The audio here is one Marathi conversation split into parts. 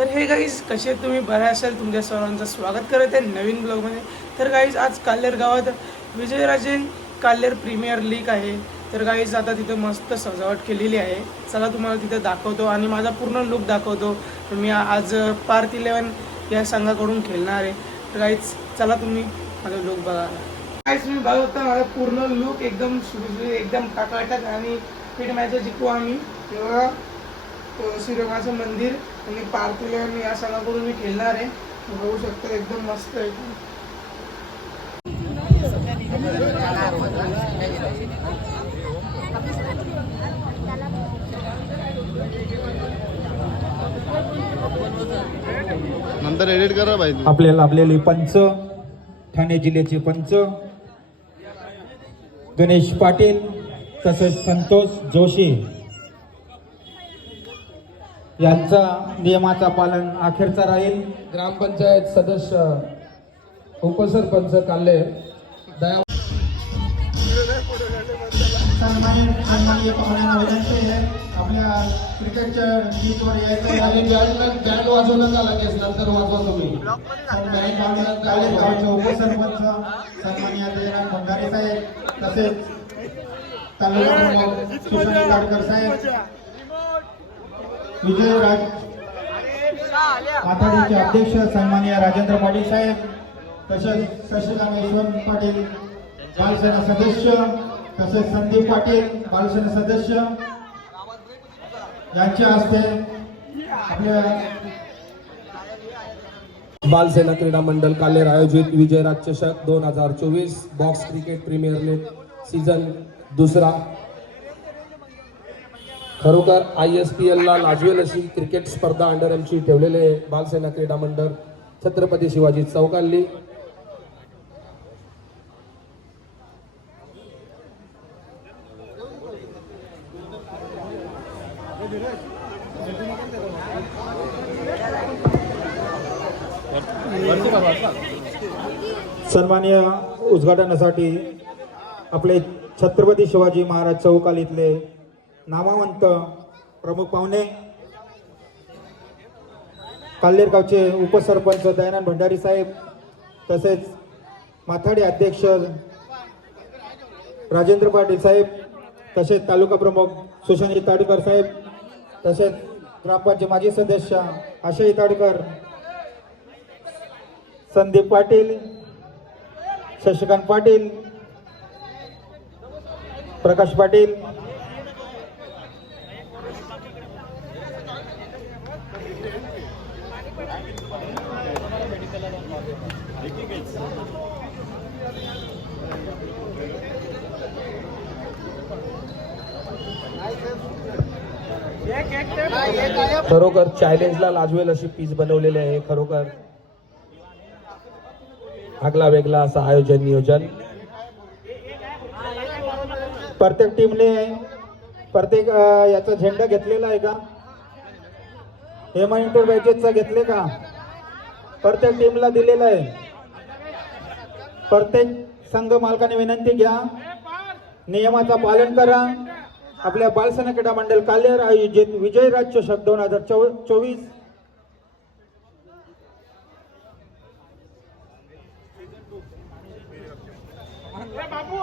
तर हे गाईज कसे तुम्ही बरे असाल? तुमच्या सर्वांचं स्वागत करत आहे नवीन ब्लॉगमध्ये. तर गाईज आज काल्हेर गावात विजयराजे काल्हेर प्रीमियर लीग आहे. तर गाईज आता तिथं मस्त सजावट केलेली आहे. चला तुम्हाला तिथं दाखवतो आणि माझा पूर्ण लुक दाखवतो. मी आज पार्थ इलेवन या संघाकडून खेळणार आहे. तर गाईज चला तुम्ही माझा लुक बघा. गाईज मी बघता माझा पूर्ण लुक एकदम सुरसुरीत एकदम टाकाटक आणि फिट मॅच जिंकू आम्ही. तेव्हा सूर्यमाचं मंदिर आणि पार्थिवन या सणाकडून मी खेळणार आहे. बघू शकतो एकदम मस्त आहे. नंतर एडिट करा पाहिजे आपल्याला लाभलेले पंच ठाणे जिल्ह्याचे पंच गणेश पाटील तसेच संतोष जोशी. यांचा नियमाचा पालन अखेरचा राहील. ग्रामपंचायत सदस्य उपसरपंच काल्ले दया आपल्या क्रिकेटच्या यायचं आणि बँड बँड वाजवलं का लगेच नंतर वाजवा तुम्ही. काले गावचे उपसरपंच सन्माननीय दयानंद भंडारे साहेब तसेच तालुका प्रमुख सुशांत काडकर साहेब विजय राज माथाडीचे अध्यक्ष सन्माननीय राजेंद्र पाटील साहेब तसेच शशिकांत पाटील बालसेना सदस्य तसेच संदीप पाटील बालसेना सदस्य यांच्या हस्ते आपल्या बालसेना क्रीडा मंडल कालेर आयोजित विजयराज चषक दोन हजार चोवीस box cricket premier league season दुसरा खरोखर आय एस पी एलला लाजवेल अशी क्रिकेट स्पर्धा अंडर एमची ठेवलेले बालसेना क्रीडा मंडळ छत्रपती शिवाजी चौकाल्ली सन्मान्य उद्घाटनासाठी आपले छत्रपती शिवाजी महाराज चौकाल इथले नामावंत प्रमुख पाहुणे. काल्लेरगावचे उपसरपंच दयानंद भंडारी साहेब तसेच माथाडी अध्यक्ष राजेंद्र पाटील साहेब तसेच तालुका प्रमुख सुशांत ताडकर साहेब तसेच ग्रामपंचायत माजी सदस्य आशय ताडकर संदीप पाटील शशिकांत पाटील प्रकाश पाटील खरोखर चॅलेंजला लाजवेल अशी पीच बनवलेली आहे. खरोखर आगला वेगळा असं आयोजन नियोजन. प्रत्येक टीमने प्रत्येक याचा झेंडा घेतलेला आहे का? हेमा इंटरप्राइजेसचा घेतले का? प्रत्येक टीमला दिलेला आहे. प्रत्येक संघ मालकाने विनंती घ्या. नियमाचा पालन करा. आपल्या बालसेना क्रीडा मंडळ कालेर आयोजित विजयराज चषक दोन हजार चौ चोवीस. बाबू.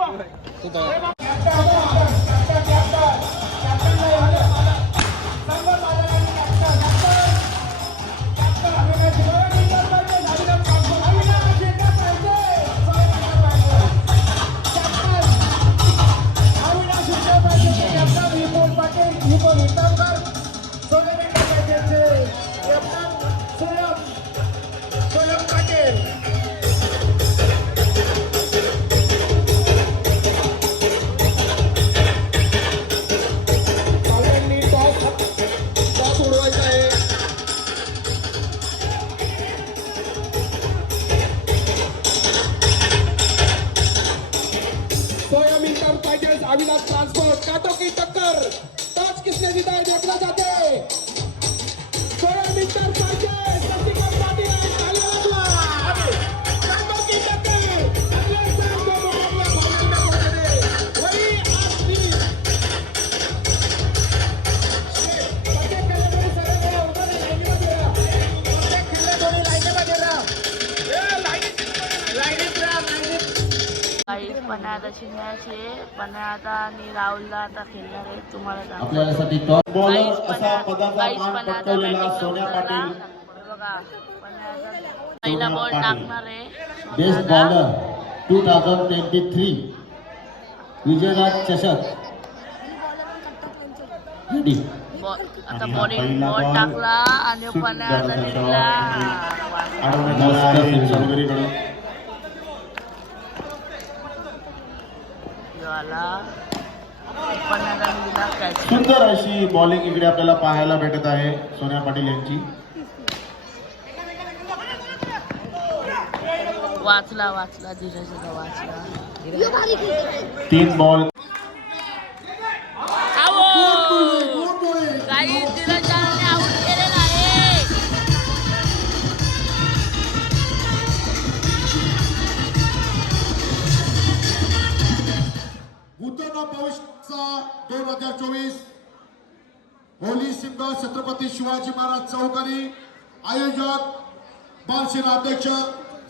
काहीच मान पन्हाळा पटकावलेला batting सोन्या करताना. पाटील. बघा. पन्हाळ्याचा पहिला बॉल पाटील. टाकणार आहे. Best. Bowler two thousand twenty three Vijayraj चषक. रेडी आता आणि बॉलिंग बॉल टाकला आणि shoot सुंदर अशी बॉलिंग इकडे आपल्याला पाहायला भेटत आहे सोन्या पाटील यांची. वाचला वाचला धीरज वाचला. तीन बॉल काही होली सिंग छत्रपती शिवाजी महाराज चौकानी आयोजक बालसेना अध्यक्ष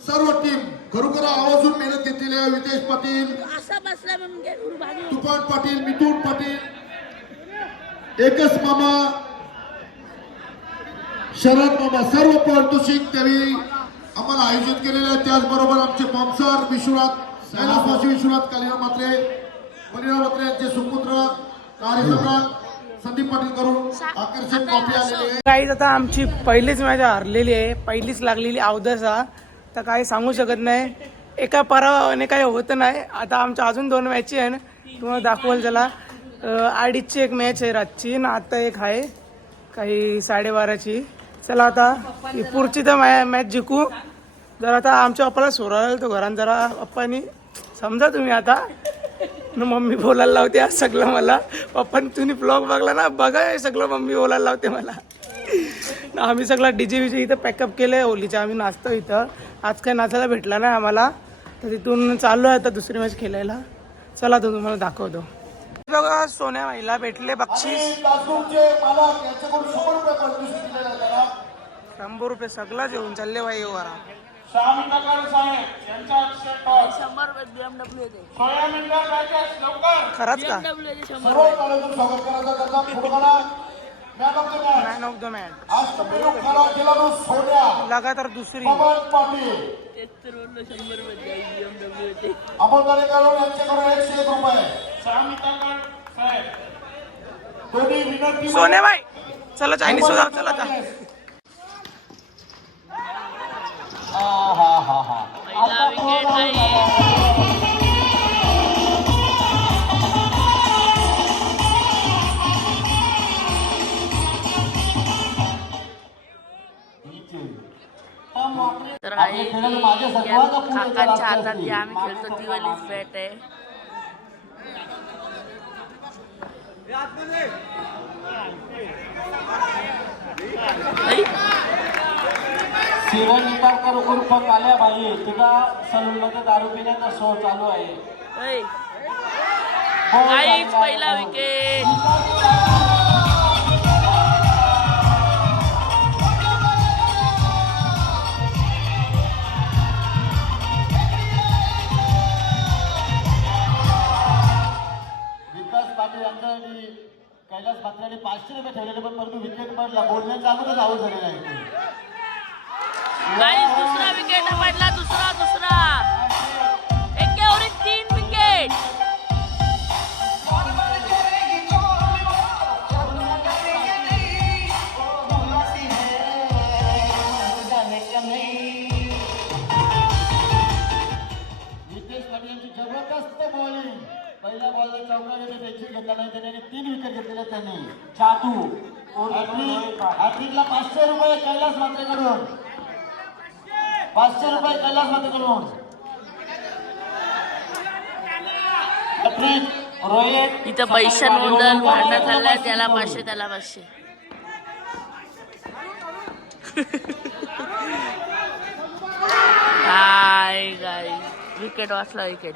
सर्व टीम खरोखर आवर्जून मेहनत घेतलेली आहे वितेश पाटील. भारी तुफान पाटील मिथुन पाटील. एकच मामा शरद मामा सर्व पारितोषिक त्यांनी आम्हाला आयोजित केलेलं आहे. त्याचबरोबर आमचे पामसार विश्वनाथ कैलासवासी विश्वनाथ कालिना मात्रे मनिरा मात्रे यांचे सुपुत्र कार्यसम्राट संदीप पाटील करून आकर्षक ट्रॉफी आलेली आहे. काहीच आता आमची पहिलीच मॅच हरलेली आहे. पहिलीच लागलेली अवधसा तर काही सांगू शकत नाही. एका पराभवाने काही होत नाही. आता आमच्या अजून दोन मॅची आहे ना तुम्हाला दाखवाल चला अं, अडीचची एक मॅच आहे रातची ना आता एक आहे काही साडेबाराची. चला आता ही पुढची तर मॅ मॅच जिंकू. जर आता आमच्या पप्पाला सोडायला तो घरात जरा पप्पानी समजा तुम्ही आता. मम्मी बोलायला लावते आज सगळं मला. पप्पा तुम्ही ब्लॉग बघला ना बघा हे सगळं मम्मी बोलायला लावते मला. न आम्ही सगळं डीजे विजे इथं पॅकअप केलंय होलीच्या आम्ही नाचतो इथं. आज काही नाचायला भेटला नाही आम्हाला. तर तिथून चाललो आहे आता दुसरी मॅच खेळायला. चला तो तुम्हाला दाखवतो. बघा सोन्या महिला भेटले बक्षीस. शंभर रुपये आहे सगळं जेवून चालले बाई वरा खरंच का? Man of the match man of the match आज तुम्ही खरा खेळाडू सोन्या. लगातार दुसरी. पवन पाटील. तेच तर म्हणलं शंभरमध्ये बीएमडब्ल्यू येते अमोल दरेकर यांच्याकडून एकशे एक रुपये दोन्ही विनंती सोने बाई चला चायनीज जाऊ चला आता पहिला विकेट आहे तर आहे ती काकांच्या हातात जी आम्ही खेळतो ती वालीच बॅट आहे ऐ, शिवण निपाडकर उर्फ काल्याबाई तुझा सलूनमध्ये दारू पिण्याचा शो चालू आहे. काहीच पहिला विकेट विकास पाटील यांच्यासाठी कैलास मात्र्याने पाचशे रुपये ठेवलेले पण परंतु विकेट पडला. बोलण्याच्या अगोदरच आऊट झालेला आहे. काहीच दुसरा विकेट पडला दुसरा दुसरा. एकेवरी तीन विकेट नितेश पाटील यांची जबरदस्त बॉलिंग पहिल्या बॉलला चौका घेते त्यांची घेतला नाही त्याने तीन विकेट घेतलेले त्यांनी. चातू हॅट्रिक हॅट्रिकला पाचशे रुपये कैलास मात्रेकडून पाचशे रुपये कैलास मात्रेकडून हॅट्रिक रोहित इथं पैशांबद्दल भांडण चाललंय त्याला पाचशे त्याला पाचशे. काय काय विकेट वाचला विकेट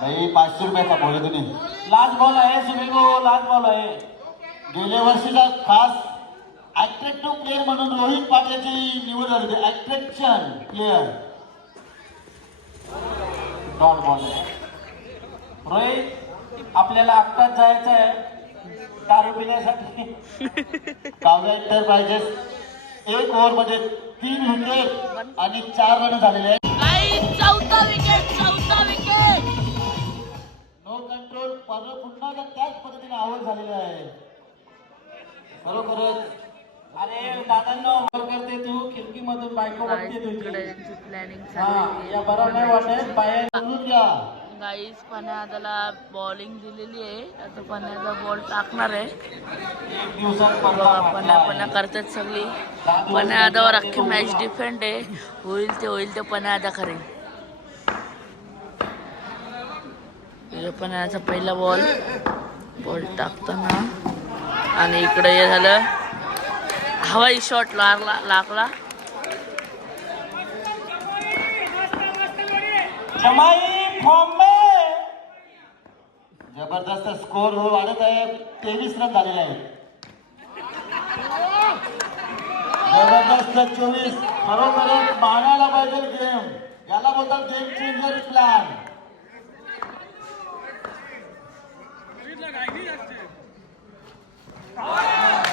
भाई पाचशे रुपयाचा बॉल आहे तुम्ही? लास्ट बॉल आहे सुनील भाऊ लास्ट बॉल आहे. गेल्या वर्षीचा खास अट्रॅक्टिव्ह प्लेअर म्हणून रोहित पाटलाची निवड झाली होती. Attraction player dot ball Rohit आपल्याला आत्ताच जायचं आहे. दारू पिण्यासाठी. काव्या एंटरप्राइजेस एक ओव्हरमध्ये तीन विकेट आणि चार रन झालेले आहेत. गाईज चौथा विकेट चौथा विकेट नो कंट्रोल परत पुन्हा एकदा त्याच पद्धतीने आउट झालेले आहे. खरोखरच अरे दादांना ओव्हर करते तू. खिडकीमधून बायको बघते तुझी. प्लॅनिंग हा या बरं नाही वाटत. बाहेर समजून घ्या गाईज पन्हादाला बॉलिंग दिलेली आहे. आता पन्हादा बॉल टाकणार आहे. पन्हा पन्हा करतात सगळी. पन्हादावर अख्खी मॅच डिफेंड आहे. होईल ते होईल ते पन्हादा खरे. पन्हाचा पहिला बॉल बॉल टाकताना. आणि इकडे हे झालं. हवाई शॉट लागला लागला. जबरदस्त स्कोर हो वाढत आहे. तेवीस रन झालेले आहेत. जबरदस्त चोवीस. खरोखरच मानायला पाहिजे गेम याला बोलतात game changer plan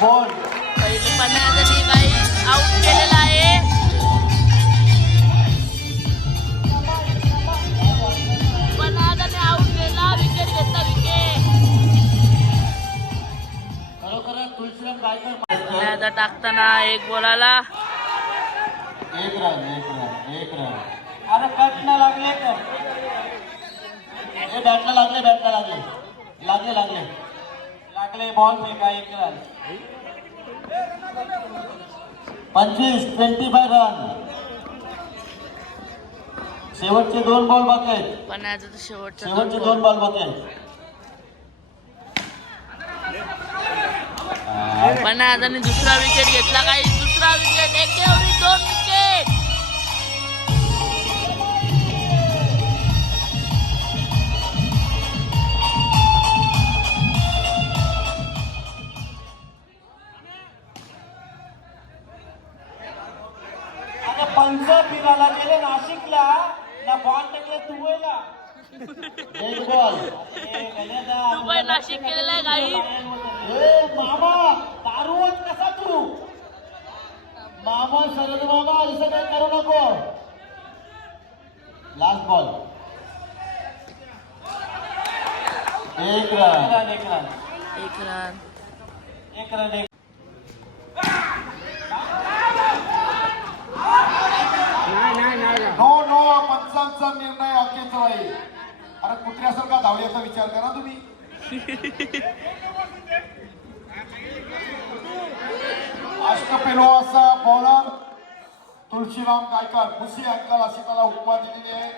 bowl out केलेला आहे. आउट केला विकेट घेतला विकेट टाकताना एक बोलाला एक रन एक रन एक रन अरे कट न लागले हे बॅटला लागले बॅटला लागले. लागले लागले. लागले बॉल फेका एक रन पंचवीस ट्वेंटी फाय रन शेवटचे दोन बॉल बाकी आहेत. पन्हाचा तर शेवटचा दोन. बॉल बाकी आहेत. पन्हादाने दुसरा विकेट घेतला काही? दुसरा विकेट एक मामा असं काही करू नको. लास्ट बॉल एक रन रन एक रन एक रन एक रन एक नो नो पंचांचा निर्णय अखेरचा राहील अरे कुत्र्यासारखा धावल्याचा विचार करा तुम्ही. अष्टपेलो असा बॉलर तुळशीराम गायकर मुसी अंकल अशी त्याला उपमा दिलेली आहे.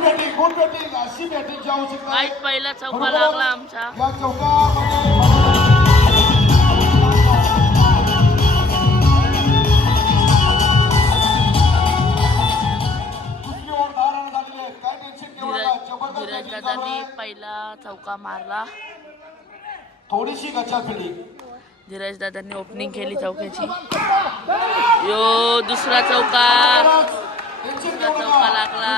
बॅटिंग बॅटिंग अशी आवश्यकता आहे. काहीच पहिला चौका लागला आमचा. या चौकामध्ये चौका मारला. थोडीशी गचा फिरली. धीरज दादांनी ओपनिंग केली चौक्याची यो दुसरा चौका. दुसरा चौका लागला.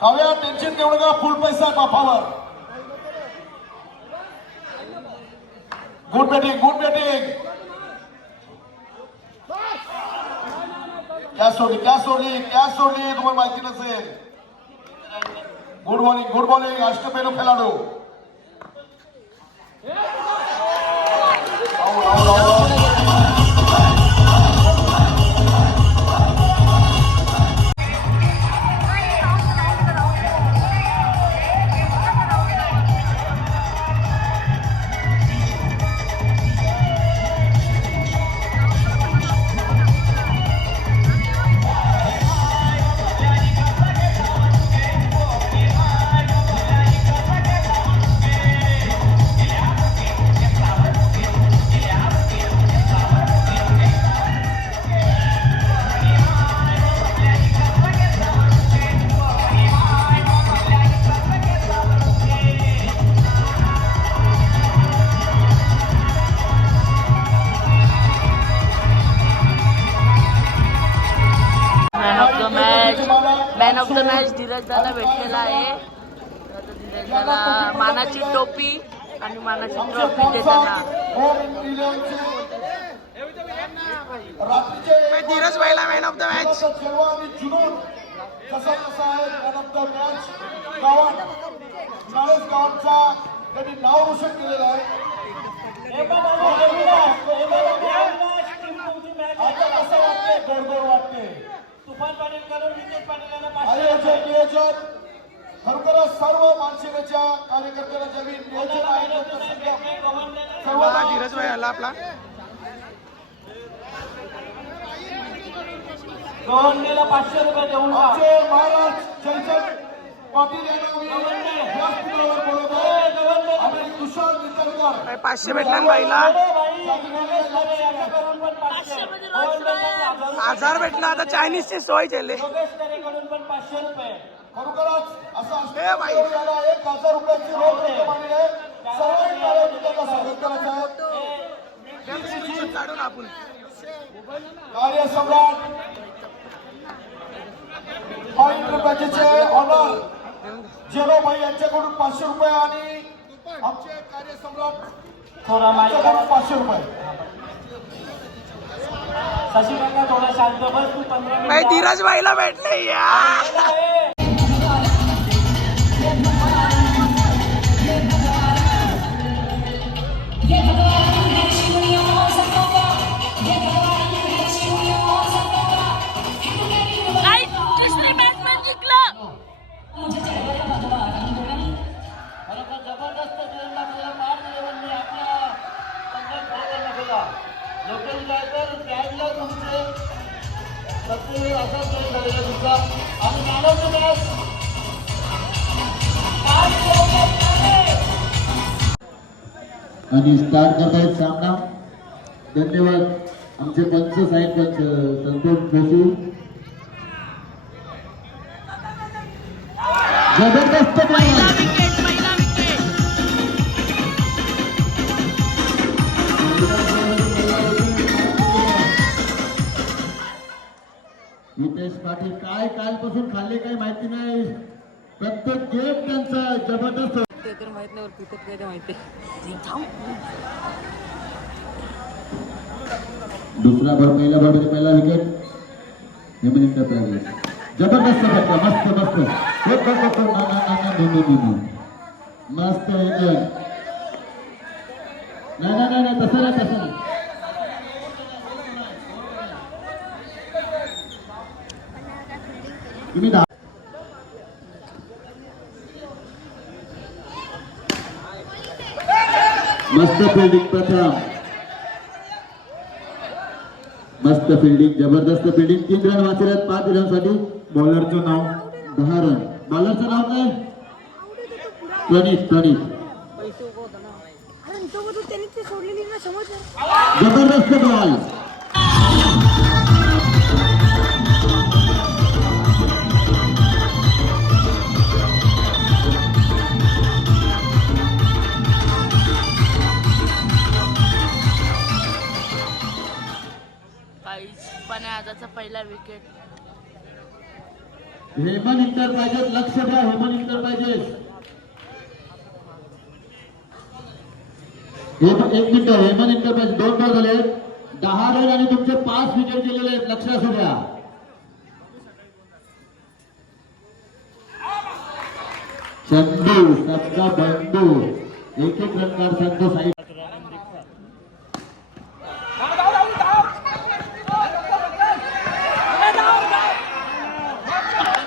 काव्या टेन्शन घेऊ नका फुल पैसा बापावर good batting good batting catch सोडली कॅच सोडली कॅच सोडली तुम्हाला माहिती नसेल. गुड बॉलिंग गुड बॉलिंग अष्टपैलू खेळाडू आऊट, आऊट, आऊट. दादा मानाची टोपी आणि मानाची ट्रॉफी देताना. रात्रीचे धीरज भाईला मॅन ऑफ द मॅच खेळवा आणि जुनून कसा कसा आहे मॅन ऑफ द मॅच गावात नाळेज गावाचा त्यांनी नाव रोशन केलेलं आहे. कसं वाटते गोड गोड वाटते तुफान पाटील करून नितेश पाटील यांना पाचशे खरोखरच सर्व मानसेवेच्या कार्यकर्त्यांना जमीन धीरज भाई आला आपला. गवंडीला पाचशे रुपये देऊन. आमचे महाराज जयचंद पाटील यांना तुषार भाई, पाचशे भेटला ना भाईला हजार भेटला आता चायनीजची सोय पण पाचशे रुपये. खरोखरच असं ए बाई. असतं याला एक हजार रुपयाची रोख रक्कम आलेली आहे. सर्वांनी कार्यकर्त्यांना स्वागत करायचं आहे. काढून आपण. कार्य सम्राट फाईन रुपयाचे ऑनर जेरो भाई यांच्याकडून पाचशे रुपये आणि आमचे कार्य सम्राट थोडा पाचशे रुपये. शशिकांत थोडा शांत बस. तू पंधरा धीरज भाईला भेटले या. Get the. आणि स्टार्ट करतायत सामना. धन्यवाद. आमचे पंच साहेब पंच संतोष जोशी. माहीत नाही क्रिकेट काय ते माहिती दुसरा बॉल पहिला बॉल पहिला विकेट इंटरप्राइजेस जबरदस्त फटका मस्त मस्त. ना, ना, ना, ना, नो, नो, नो, नो. मस्त विकेट नाही नाही नाही नाही, तसं नाही तसं नाही. तुम्ही मस्त फिल्डिंग प्रथम मस्त फिल्डिंग जबरदस्त फिल्डिंग तीन रन वाचले आहेत पाच रनसाठी बॉलरचं नाव दहा रन बॉलरचं नाव काय? प्रणित प्रणित जबरदस्त बॉल विकेट. हेमन इंटरप्राइजेस लक्ष द्या हेमन इंटरप्राइजेस पाहिजे एक मिनिट हेमन इंटरप्राइज दोन बॉल झाले दहा रन आणि तुमचे पाच विकेट गेलेले आहेत. लक्ष असू द्या. चंदू सबका बंधू एक एक रनकार संघ साईड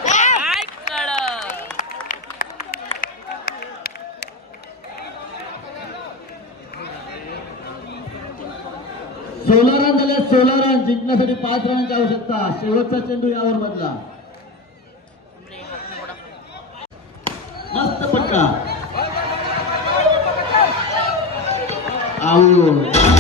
काय कळ सोळा रन झाले सोळा रन जिंकण्यासाठी पाच रनांची आवश्यकता. शेवटचा चेंडू यावर मधला मस्त पटका. आऊ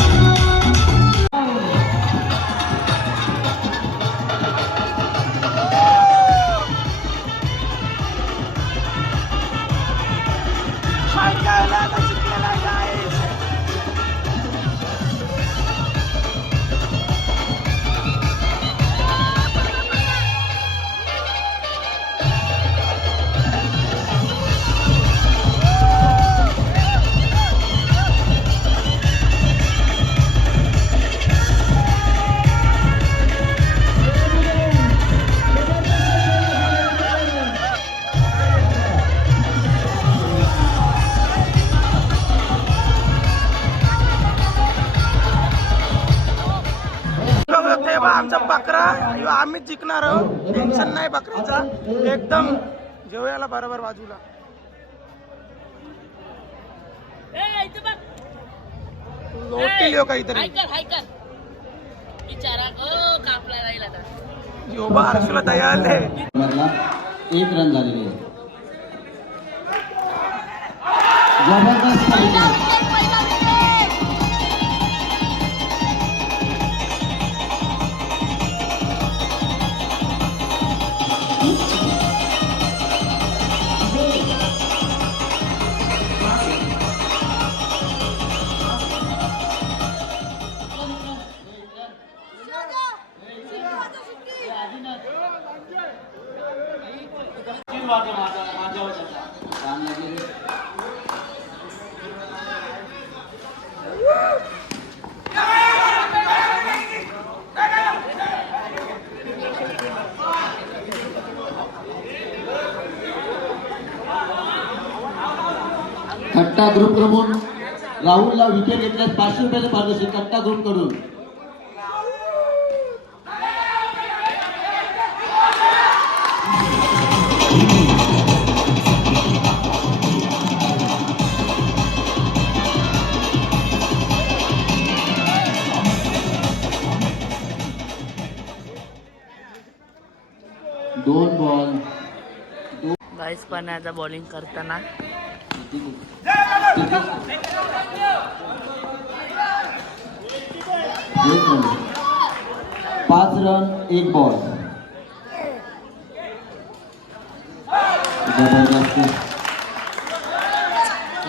ह्यो आम्हीच जिंकणार आहोत. टेन्शन नाही बकऱ्याचा एकदम जेवयाला बरोबर बाजूला. लोटी लिओ काहीतरी. हायकर हायकर बिचारा ओ कापला राहील आता यो बा हर्षूला दया आले मधला एक रन झालेले आहे. ग्रुप क्रमून राहुलला विकेट घेतल्यास पाचशे रुपयाचं पारितोषिक कट्टा ग्रुपकडून. दोन बॉल गाईस पण आता बॉलिंग करताना पाच रन एक बॉल जबरदस्त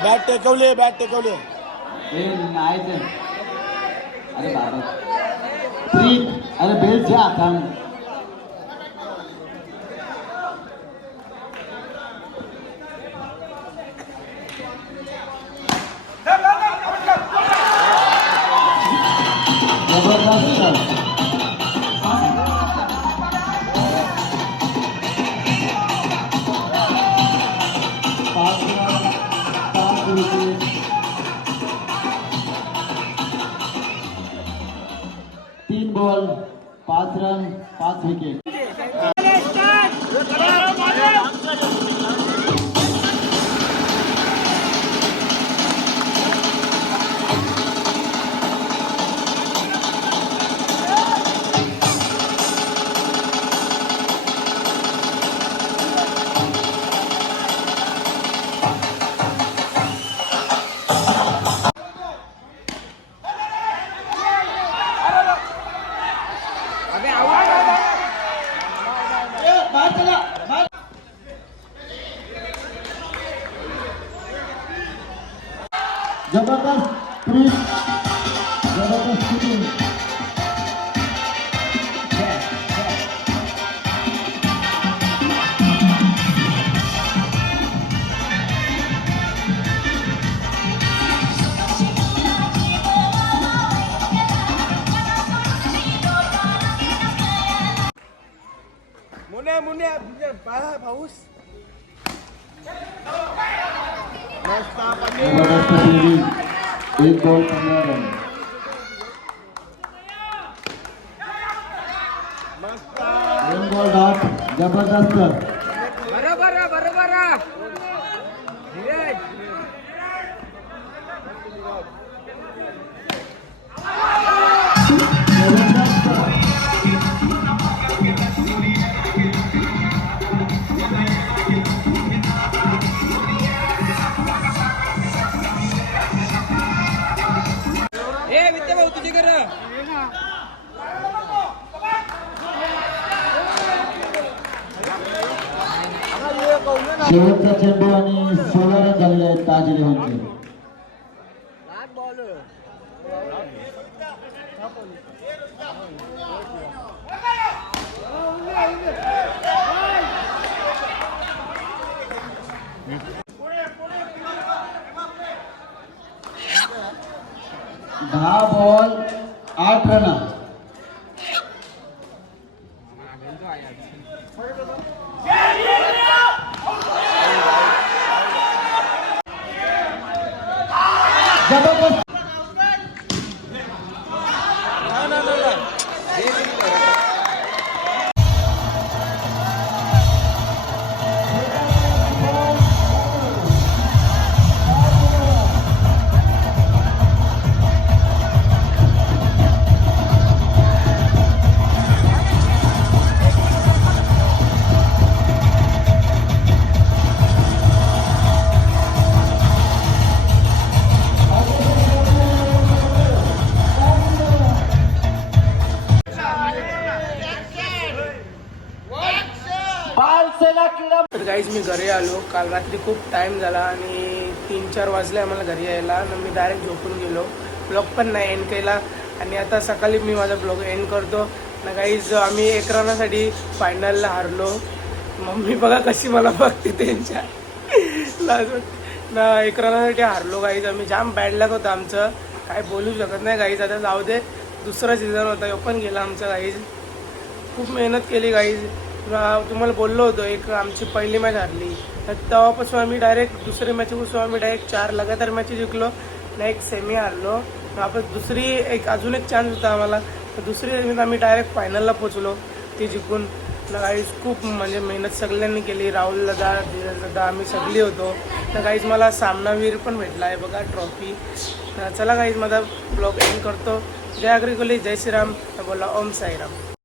बॅट टेकवले बॅट टेकवले ए नाही ते अरे बाबा प्रीत अरे बेल जा आता जबरदस्त पाच रन पाच विकेट तीन बॉल पाच रन पाच विकेट जबरदस्त झालेले आहेत ताज इलेव्हनचे दहा बॉल Llamamos पण नाही एंड केला. आणि आता सकाळी मी माझा ब्लॉग एंड करतो. ना गाईज आम्ही एक रनासाठी फायनलला हारलो. मम्मी बघा कशी मला बघते त्यांच्या. ना एक रनासाठी हारलो गाईज आम्ही जाम बॅड लक होतं आमचं. काय बोलू शकत नाही गाईज आता जाऊ दे. दुसरा सीझन होता. ओपन पण गेला आमचा गाईज खूप मेहनत केली गाईज तुम्हाला बोललो होतो. एक आमची पहिली मॅच हारली. तर तेव्हापासून आम्ही डायरेक्ट दुसरी मॅचपासून आम्ही डायरेक्ट चार लगातार मॅच जिंकलो. ना एक सेमी हारलो. मग आपण दुसरी एक अजून एक चान्स होता आम्हाला. तर दुसरी आम्ही डायरेक्ट फायनलला पोचलो ती जिंकून ना खूप म्हणजे मेहनत सगळ्यांनी केली. राहुल दादा धीरज दादा आम्ही सगळी होतो. तर काहीच मला सामनावीर पण भेटला. आहे बघा ट्रॉफी चला गाईज माझा ब्लॉग एंड करतो. जय अग्रिकोली जय श्रीराम. बोला ओम साईराम.